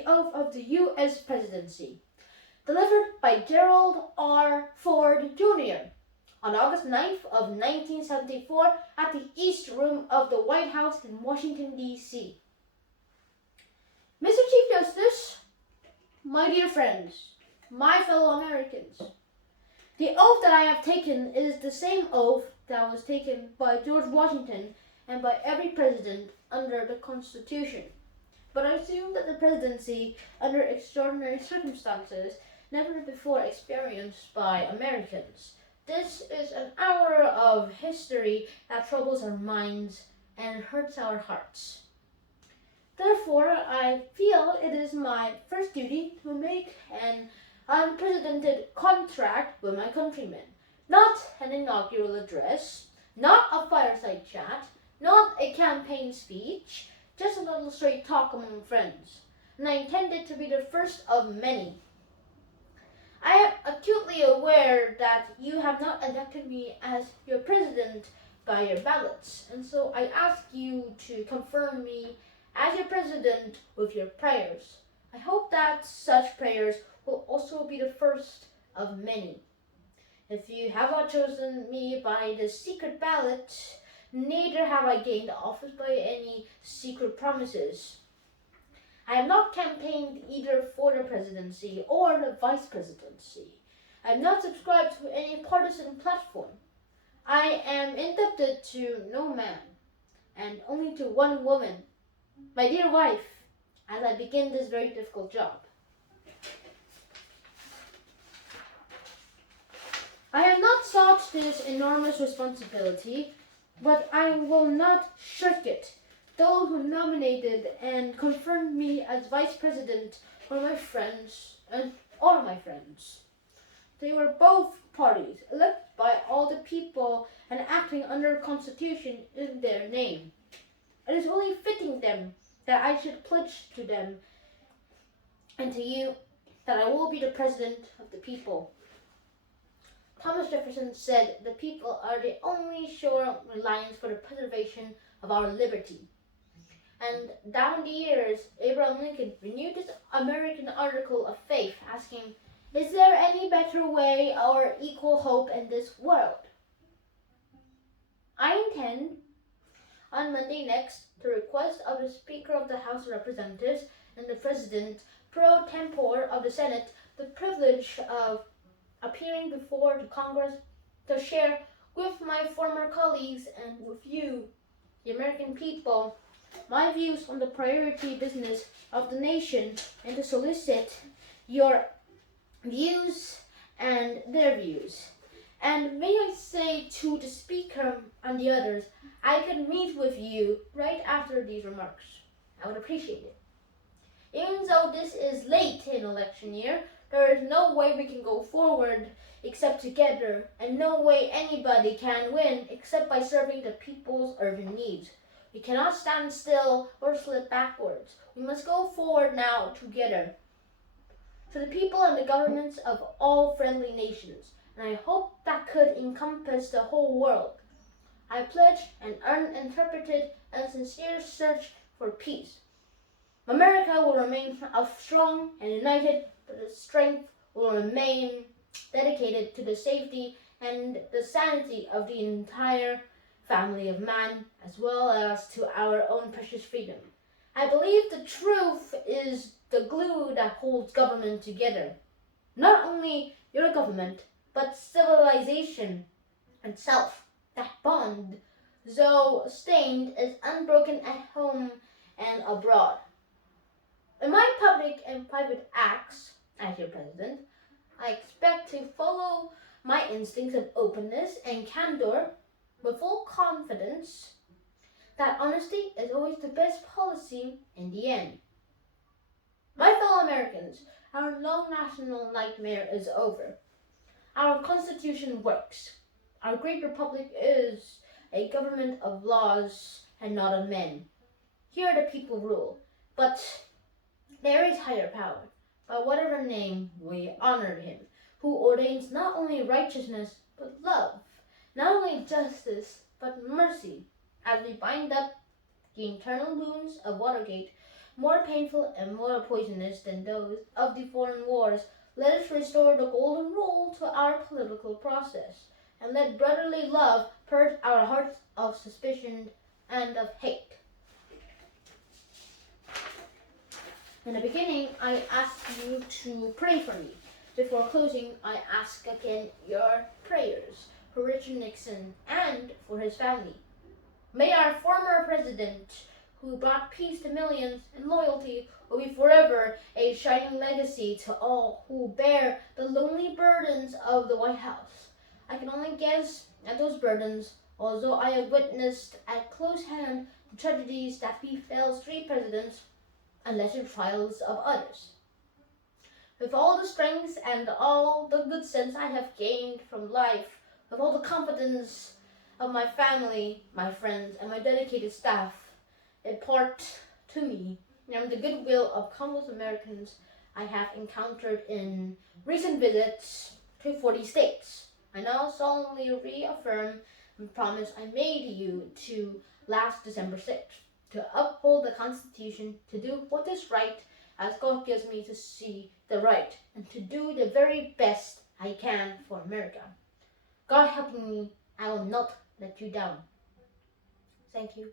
the oath of the U.S. presidency, delivered by Gerald R. Ford Jr. on August 9th of 1974 at the East Room of the White House in Washington, D.C. Mr. Chief Justice, my dear friends, my fellow Americans, the oath that I have taken is the same oath that was taken by George Washington and by every president under the Constitution. But I assume that the presidency, under extraordinary circumstances never before experienced by Americans. This is an hour of history that troubles our minds and hurts our hearts. Therefore, I feel it is my first duty to make an unprecedented contract with my countrymen. Not an inaugural address, not a fireside chat, not a campaign speech, just a little straight talk among friends. And I intend it to be the first of many. I am acutely aware that you have not elected me as your president by your ballots, and so I ask you to confirm me as your president with your prayers. I hope that such prayers will also be the first of many. If you have not chosen me by the secret ballot, neither have I gained office by any secret promises. I have not campaigned either for the presidency or the vice presidency. I have not subscribed to any partisan platform. I am indebted to no man, and only to one woman, my dear wife, as I begin this very difficult job. I have not sought this enormous responsibility, but I will not shirk it. Those who nominated and confirmed me as vice president were my friends, and all my friends. They were both parties, elected by all the people and acting under a constitution in their name. It is only fitting them that I should pledge to them and to you that I will be the president of the people. Thomas Jefferson said the people are the only sure reliance for the preservation of our liberty. And down the years, Abraham Lincoln renewed his American article of faith, asking, "Is there any better way or equal hope in this world?" I intend, on Monday next, to request of the Speaker of the House of Representatives and the President pro tempore of the Senate the privilege of appearing before the Congress to share with my former colleagues and with you, the American people, my views on the priority business of the nation, and to solicit your views and their views. And may I say to the Speaker and the others, I could meet with you right after these remarks. I would appreciate it. Even though this is late in election year, there is no way we can go forward except together, and no way anybody can win except by serving the people's urgent needs. We cannot stand still or slip backwards. We must go forward now together. To the people and the governments of all friendly nations, and I hope that could encompass the whole world, I pledge an uninterpreted and sincere search for peace. America will remain strong and united, but its strength will remain dedicated to the safety and the sanity of the entire family of man, as well as to our own precious freedom. I believe the truth is the glue that holds government together. Not only your government, but civilization itself. That bond, though stained, is unbroken at home and abroad. In my public and private acts as your president, I expect to follow my instincts of openness and candor with full confidence that honesty is always the best policy in the end. My fellow Americans, our long national nightmare is over. Our Constitution works. Our great republic is a government of laws and not of men. Here the people rule, but there is higher power. By whatever name we honor him, who ordains not only righteousness but love, not only justice but mercy, as we bind up the internal wounds of Watergate more painful and more poisonous than those of the foreign wars. Let us restore the golden rule to our political process, and let brotherly love purge our hearts of suspicion and of hate. In the beginning, I asked you to pray for me. Before closing, I ask again your prayers for Richard Nixon and for his family. May our former president, who brought peace to millions and loyalty, will be forever a shining legacy to all who bear the lonely burdens of the White House. I can only guess at those burdens, although I have witnessed at close hand the tragedies that befell three presidents and lesser trials of others. With all the strength and all the good sense I have gained from life, with all the confidence of my family, my friends, and my dedicated staff impart to me, and the goodwill of countless Americans I have encountered in recent visits to 40 states, I now solemnly reaffirm the promise I made you to last December 6th, to uphold the Constitution, to do what is right as God gives me to see the right, and to do the very best I can for America. God helping me, I will not let you down. Thank you.